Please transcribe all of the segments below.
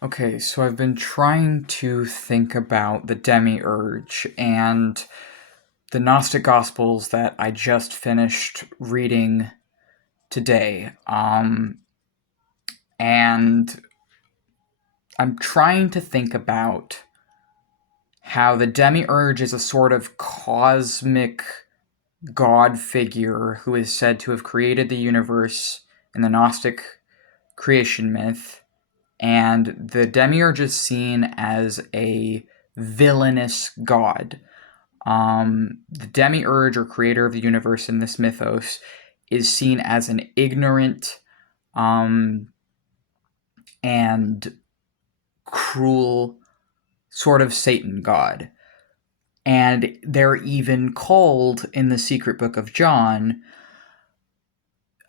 Okay, so I've been trying to think about the Demiurge and the Gnostic Gospels that I just finished reading today. And I'm trying to think about how the Demiurge is a sort of cosmic god figure who is said to have created the universe in the Gnostic creation myth, and the Demiurge is seen as a villainous god. The Demiurge, or creator of the universe in this mythos, is seen as an ignorant um, and cruel sort of Satan god. And they're even called in the secret book of John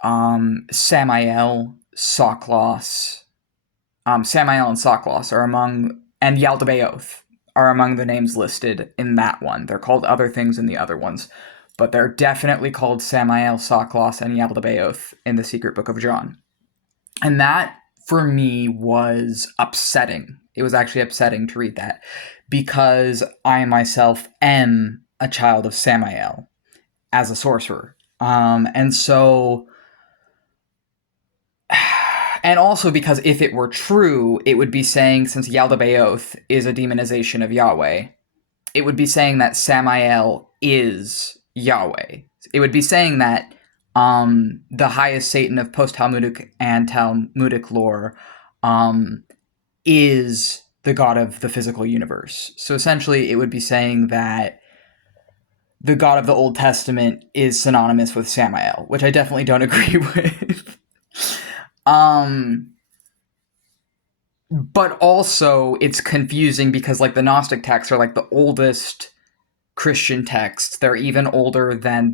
Samael, Soklos. Samael and Soklos are among, and Yaldabaoth are among the names listed in that one. They're called other things in the other ones, but they're definitely called Samael, Soklos, and Yaldabaoth in the secret book of John. And that, for me, was upsetting. It was actually upsetting to read that, because I myself am a child of Samael as a sorcerer. And so, and also because if it were true, it would be saying, since Yaldabaoth is a demonization of Yahweh, it would be saying that Samael is Yahweh. It would be saying that the highest Satan of post-Talmudic and Talmudic lore is the god of the physical universe. So essentially, it would be saying that the God of the Old Testament is synonymous with Samael, which I definitely don't agree with. But also, it's confusing because, like, the Gnostic texts are like the oldest Christian texts. They're even older than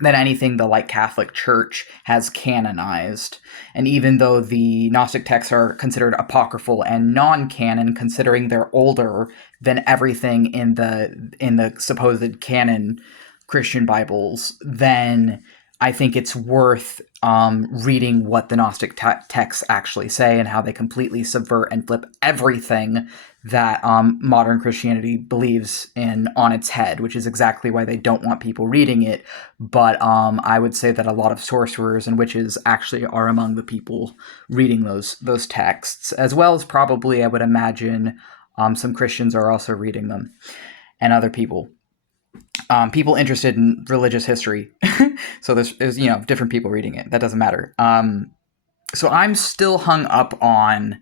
than anything the like Catholic Church has canonized. And even though the Gnostic texts are considered apocryphal and non-canon, considering they're older than everything in the supposed canon Christian Bibles, then I think it's worth reading what the Gnostic texts actually say and how they completely subvert and flip everything that modern Christianity believes in on its head, which is exactly why they don't want people reading it. But I would say that a lot of sorcerers and witches actually are among the people reading those texts, as well as probably, I would imagine, some Christians are also reading them, and other people. People interested in religious history. So there's different people reading it. That doesn't matter. So I'm still hung up on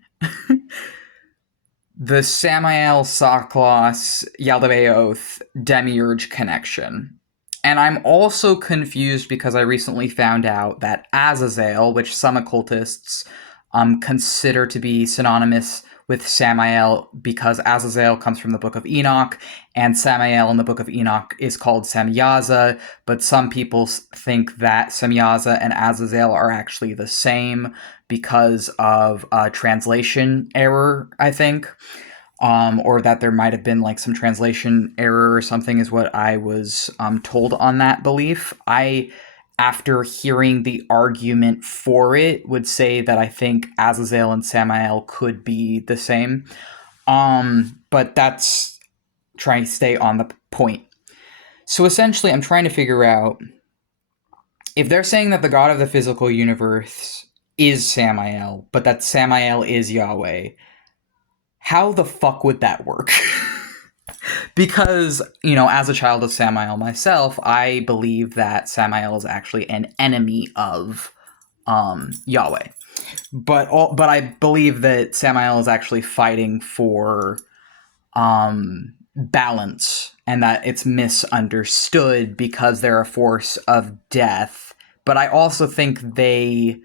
the Samael, Soklos, Yaldabaoth, Demiurge connection. And I'm also confused because I recently found out that Azazel, which some occultists consider to be synonymous with Samael, because Azazel comes from the Book of Enoch, and Samael in the Book of Enoch is called Samyaza, but some people think that Samyaza and Azazel are actually the same because of a translation error, I think. Or that there might have been like some translation error or something is what I was told on that belief. I, after hearing the argument for it, would say that I think Azazel and Samael could be the same. But that's trying to stay on the point. So essentially, I'm trying to figure out if they're saying that the God of the physical universe is Samael, but that Samael is Yahweh, how the fuck would that work? Because, as a child of Samael myself, I believe that Samael is actually an enemy of Yahweh. But I believe that Samael is actually fighting for balance, and that it's misunderstood because they're a force of death. But I also think they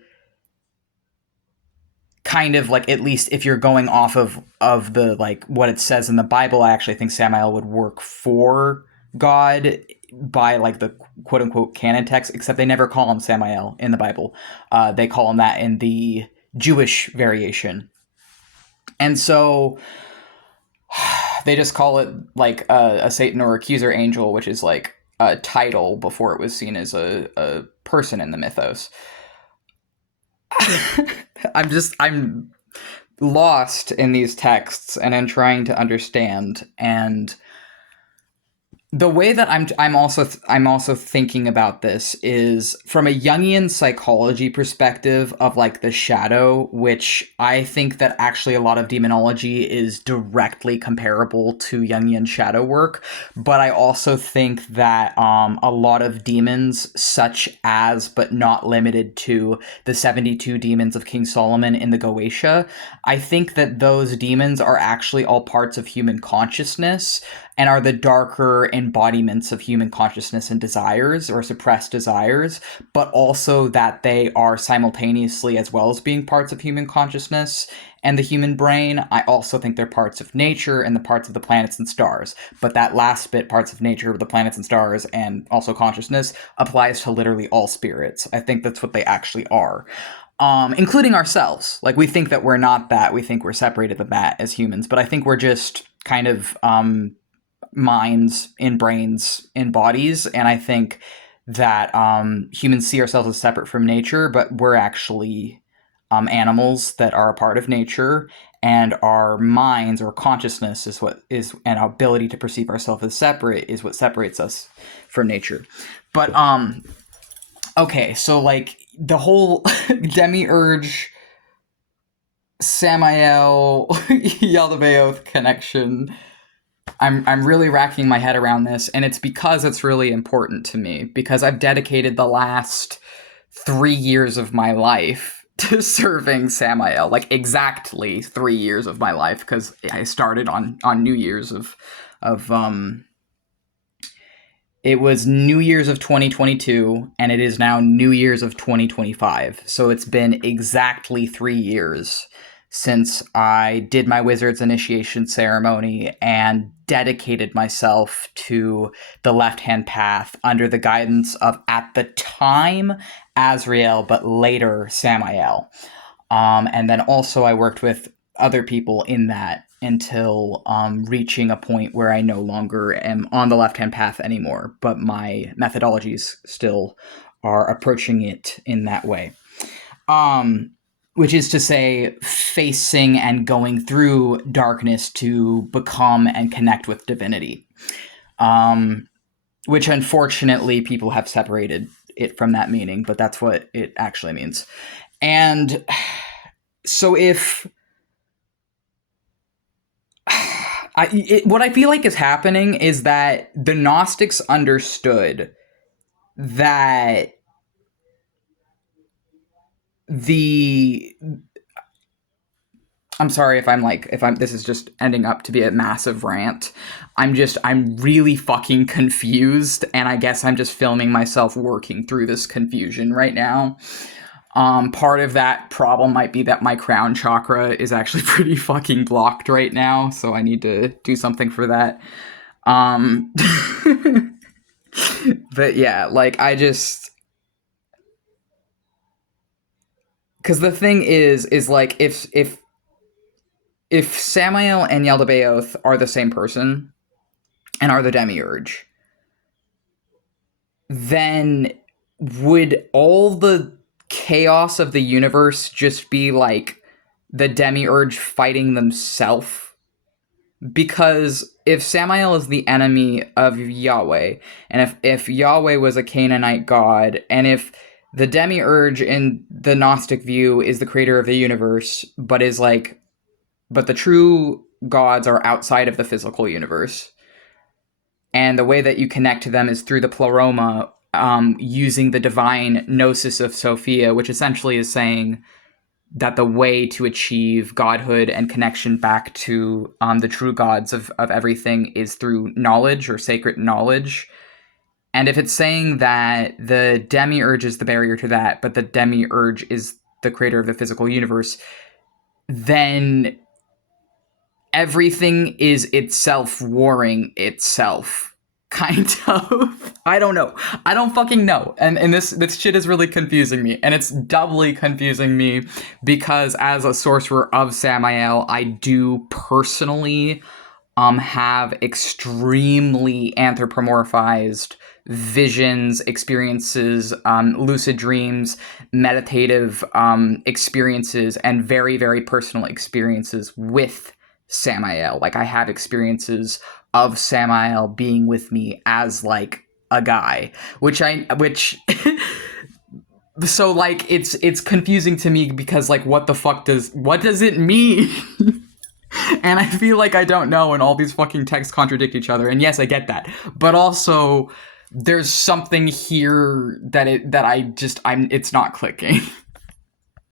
kind of, like, at least if you're going off of the, like, what it says in the Bible, I actually think Samael would work for God by, like, the quote-unquote canon text, except they never call him Samael in the Bible. They call him that in the Jewish variation. And so they just call it, like, a Satan or accuser angel, which is, like, a title before it was seen as a person in the mythos. I'm lost in these texts and in trying to understand. And the way that I'm also thinking about this is from a Jungian psychology perspective of like the shadow, which I think that actually a lot of demonology is directly comparable to Jungian shadow work. But I also think that a lot of demons, such as but not limited to the 72 demons of King Solomon in the Goetia, I think that those demons are actually all parts of human consciousness and are the darker embodiments of human consciousness and desires or suppressed desires, but also that they are simultaneously, as well as being parts of human consciousness and the human brain, I also think they're parts of nature and the parts of the planets and stars. But that last bit, parts of nature, the planets and stars, and also consciousness, applies to literally all spirits. I think that's what they actually are. Including ourselves. Like, we think that we're not that. We think we're separated from that as humans. But I think we're just kind of minds in brains in bodies, and I think that humans see ourselves as separate from nature, but we're actually animals that are a part of nature, and our minds or consciousness is what is, and our ability to perceive ourselves as separate is what separates us from nature. But okay, so like the whole Demiurge Samael Yaldabaoth connection, I'm really racking my head around this, and it's because it's really important to me, because I've dedicated the last 3 years of my life to serving Samael, like exactly 3 years of my life, because I started on New Year's of it was New Year's of 2022, and it is now New Year's of 2025. So it's been exactly 3 years since I did my wizard's initiation ceremony and dedicated myself to the left-hand path under the guidance of, at the time, Azrael, but later Samael. And then also I worked with other people in that until reaching a point where I no longer am on the left-hand path anymore, but my methodologies still are approaching it in that way. Which is to say, facing and going through darkness to become and connect with divinity. Which unfortunately people have separated it from that meaning, but that's what it actually means. And so if what I feel like is happening is that the Gnostics understood that I'm sorry if I'm this is just ending up to be a massive rant. I'm really fucking confused, and I guess I'm just filming myself working through this confusion right now. Part of that problem might be that my crown chakra is actually pretty fucking blocked right now, so I need to do something for that. But yeah, like because the thing is like if Samael and Yaldabaoth are the same person and are the Demiurge, then would all the chaos of the universe just be like the Demiurge fighting themselves? Because if Samael is the enemy of Yahweh, and if Yahweh was a Canaanite god, and if the Demiurge in the Gnostic view is the creator of the universe, but the true gods are outside of the physical universe, and the way that you connect to them is through the pleroma, using the divine gnosis of Sophia, which essentially is saying that the way to achieve godhood and connection back to the true gods of everything is through knowledge or sacred knowledge. And if it's saying that the Demiurge is the barrier to that, but the Demiurge is the creator of the physical universe, then everything is itself warring itself, kind of. I don't know. I don't fucking know. And this shit is really confusing me. And it's doubly confusing me because as a sorcerer of Samael, I do personally have extremely anthropomorphized visions, experiences, lucid dreams, meditative experiences, and very, very personal experiences with Samael. Like, I have experiences of Samael being with me as like a guy, which so like it's confusing to me because like what does it mean? And I feel like I don't know, and all these fucking texts contradict each other. And yes, I get that, but also there's something here that it's not clicking.